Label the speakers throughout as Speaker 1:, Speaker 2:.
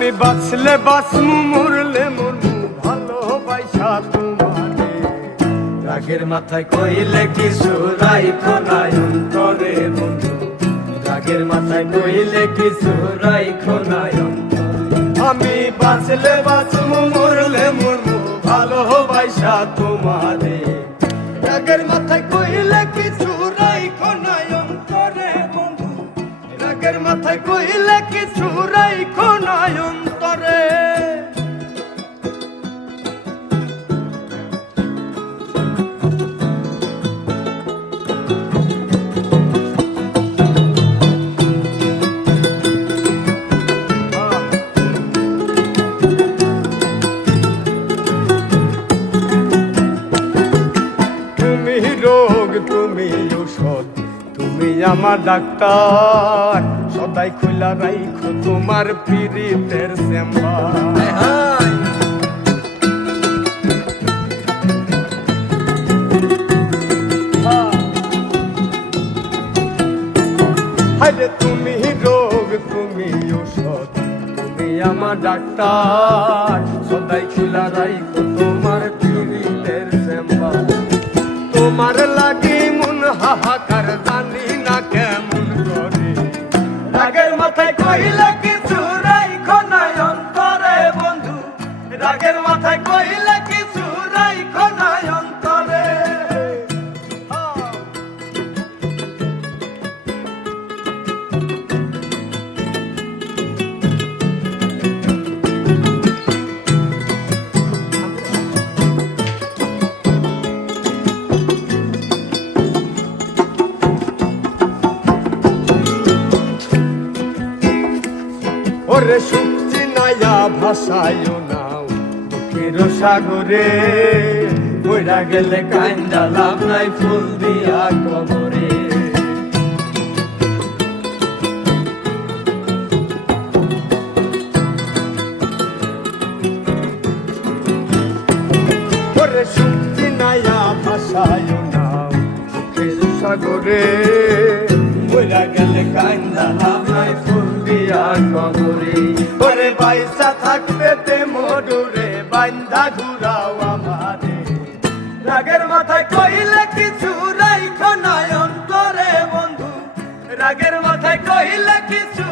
Speaker 1: আমি বাঁচলে বাঁচমু, মরলে মরমু ভালোবাসা তোমারে
Speaker 2: রাগের মাথায় কইলে কিছু রাইখো নাই অন্তরে বন্ধু। রাগের মাথায় কইলে কিছু রাইখো নাই
Speaker 1: আমি বাঁচলে বাঁচমু, মরলে মরমু ভালোবাসা তোমারে। মাথায় কইলে কিছু রাইখো নাই অন্তরে। তুমি আমার ডাক্তার। সদাই খোলা রাইখো তোমার পীড়িতের চেম্বার আরে তুমি রোগ, তুমি ঔষধ, তুমি আমার ডাক্তার। সদাই খোলা রাইখো তোমার পীড়িতের চেম্বার তোমার লাগে মন হাহাকার জানি না মাথায় কইলে কিছু রাইখো নয়ন করে বন্ধু। রাগের মাথায় কইলে ওরে শুকছি নাইয়া ভাষায় নাও। দুঃখের সাগরে
Speaker 2: কইরা গেলে কান্দা লাভ নাই ফুল দিয়া কবরে।
Speaker 1: ওরে শুকছি নাইয়া ভাষায় নাও। দুঃখের সাগরে
Speaker 2: কইরা গেলে কান্দা লাভ কবরে
Speaker 1: ওরে পয়সা থাকবে তে মডুরে বান্ধা ঘুরাও আমারে। রাগের মাথায় কইলে কিছু রাইখো নয়ন করে বন্ধু। রাগের মাথায় কইলে কিছু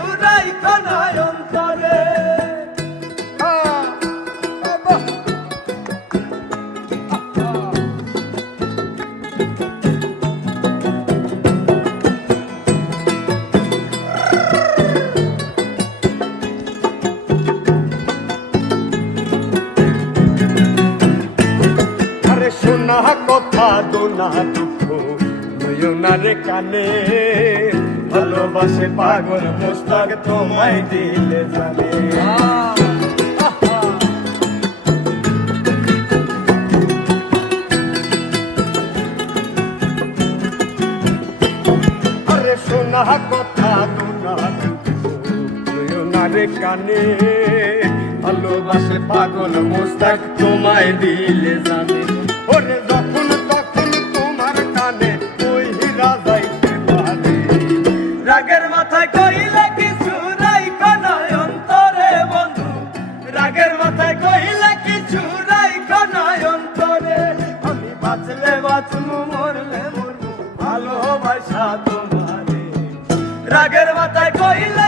Speaker 1: কথা দোনা দুঃখ নয়না রে কানে। ভালোবাসে পাগল মোস্তাক তোমায় দিলে জানে। কানে। ভালোবাসে পাগল মোস্তাক তোমায় দিলে জানে। ভালোবাসা তোমারে। রাগের মাথায় কইলে